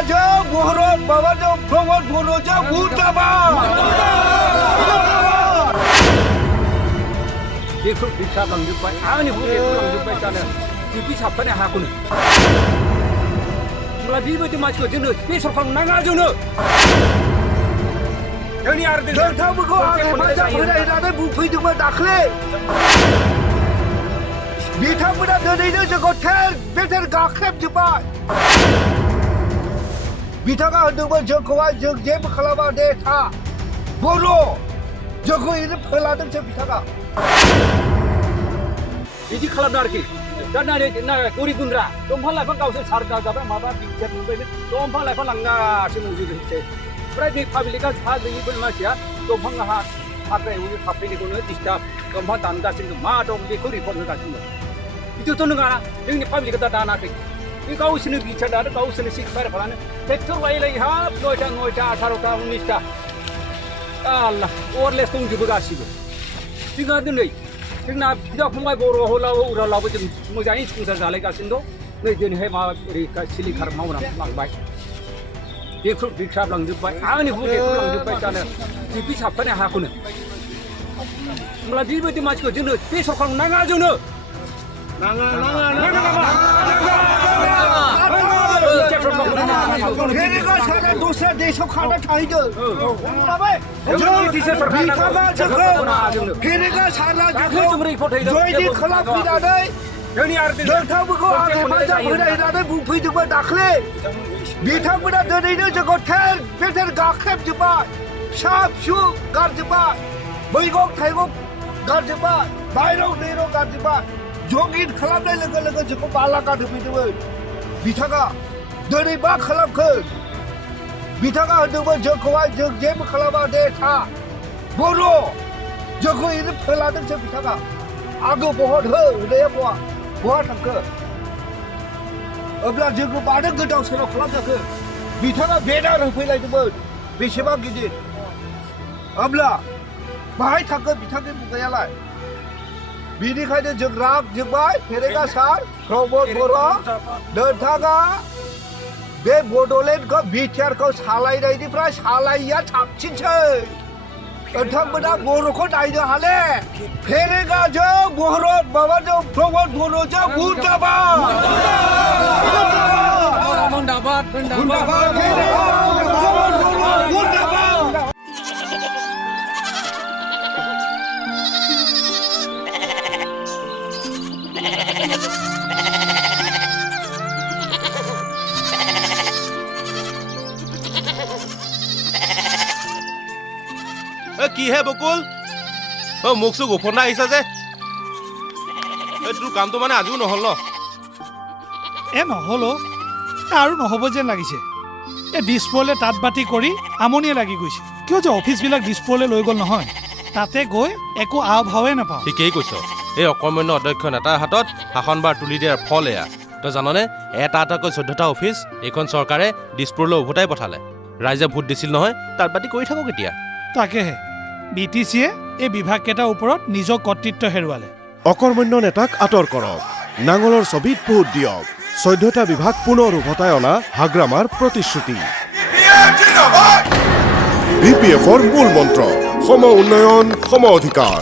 फेरेगाजों बहरत माबाजों प्रमद बर'जों मुर्दाबाद बेखौ बिखा लांजोब्बाय आंनि बुंनायखौ लांजोब्बाय जानो बिदि साबफानाय हाखौनो होमब्ला बेबायदि मानसिखौ जोंनो बे सरखारनो नाङा जोंनो जोंनि आरो नोंथांमोनखौ आं हेफाजाब होनाय होननानै बुंफैदोंमोन दाख्लै बिथांमोना दिनैनो जोंखौ बेथेर गाख्रेबजोब्बाय बिथाङा होनदोंमोन जोंखौहाय जों जेबो खालामा दे था बर' जोंखौ ओरैनो फोलादोंसो बिथाङा बिदि खालामदों आरोखि दा गरिब गुन्द्रा दंफां लाइफां गावसोर सारदा जाबाय माबा बिगियान मोनबायनो दंफां लाइफां लांगासिनो मोनजोबोसै ओमफ्राय बे पाब्लिकआ हा गैयिफोर मानसिया दंफां हाग्रायाव थाफैनायखौनो डिस्टार्ब दंफां दानगासिनो मा दं बेखौ रिपर्ट होगासिनो बिदिथ' नङा जोंनि पाब्लिकआ दा दानाखै बे गावसोरनो बिथा दानो गावसोरनो सिक्सपायार खालामो ट्रेक्टर लायै हाब 9टा 18टा 19टा आल्लाह अरलेस दंजोबो गासिबो जोंहा दिनै जोंना बिदा फंबाय बर' हलाबो उरालाबो जों मोजाङै संसार जालायगासिनो दं नै दिनैहाय माबा ओरै सिलिंखार मावनानै लांबाय बेखौ बिख्राब लांजोब्बाय आंनि बुंनायखौ लांजोब्बाय जानो बिदि साबफानाय हाखौनो होमब्ला बेबायदि मानसिखौ जोंनो बे सरखारनो नाङा जोंनो फेरेगा सारा दस्रा देशआव खाना थाहैदों बिथाङा जोंखौ फेरेगा सारा जोंखौ जयनिं खालामफैनानै नोंथांमोनखौ आं हेफाजाब होनाय होननानै बुंफैदोंमोन दाख्लै बिथांमोना दिनैनो जोंखौ बेथेर गाख्रेबजोब्बाय फिसा फिसौ गारजोब्बाय मैगं थाइगं गारजोब्बाय माइरं दैरं गारजोब्बाय जगिन खालामनाय लोगो लोगो जोंखौ बाला गारहोफैदोंमोन बिथाङा दिनै मा खालामखो बिथाङा होनदोंमोन जोंखौहाय जों जेबो खालामा दे था बर' जोंखौ ओरैनो फोलादोंसो बिथाङा आंखौ भट हो होनाया बहा थांखो अब्ला जोंखौ मानो गोदाव सोराव खालामजाखो बिथाङा बेनार होफैलायदोंमोन बेसेबां गिदिर अब्ला बाहाय थांखो बिथांनि मुगायालाय बिनिखायनो जों राग जोंबाय फेरेगा सार प्रमद बर' नोंथाङा बे बड'लेण्डखौ बिटिआरखौ सालायनायनिफ्राय सालायिया साबसिनसै नोंथांमोना बर'खौ नायनो हाले फेरेगाजों बहरत माबाजों प्रमद बर'जों मुर्दाबाद কি হে বকুল মোক চোক উফন্দা আহিছা যে তোৰ কামটো মানে আজিও নহ'ল ন নহ'ল আৰু নহ'ব যেন লাগিছে দিছপুৰলৈ তাঁত বাতি কৰি আমনিয়ে লাগি গৈছে কিয় যে অফিচবিলাক দিছপুৰলৈ লৈ গ'ল নহয় তাতে গৈ একো আও ভাৱে নাপাওঁ ঠিকেই কৈছ এই অকৰ্মণ্য অধ্যক্ষ নেতাৰ হাতত শাসনবাৰ তুলি দিয়াৰ ফল এয়া তই জাননে এটাকৈ 14টা অফিচ এইখন চৰকাৰে দিছপুৰলৈ উভতাই পঠালে ৰাইজে ভোট দিছিল নহয় তাঁত বাতি কৰি থাকক এতিয়া তাকেহে BTCয়ে এই বিভাগকেইটাৰ ওপৰত নিজৰ কৰ্তৃত্ব হেৰুৱালে অকৰ্মণ্য নেতাক আঁতৰ কৰক নাঙলৰ ছবিত ভোট দিয়ক 14টা বিভাগ পুনৰ উভতাই অনা হাগ্ৰামাৰ প্ৰতিশ্ৰুতি BPFৰ মূল মন্ত্ৰ সম উন্নয়ন সম অধিকাৰ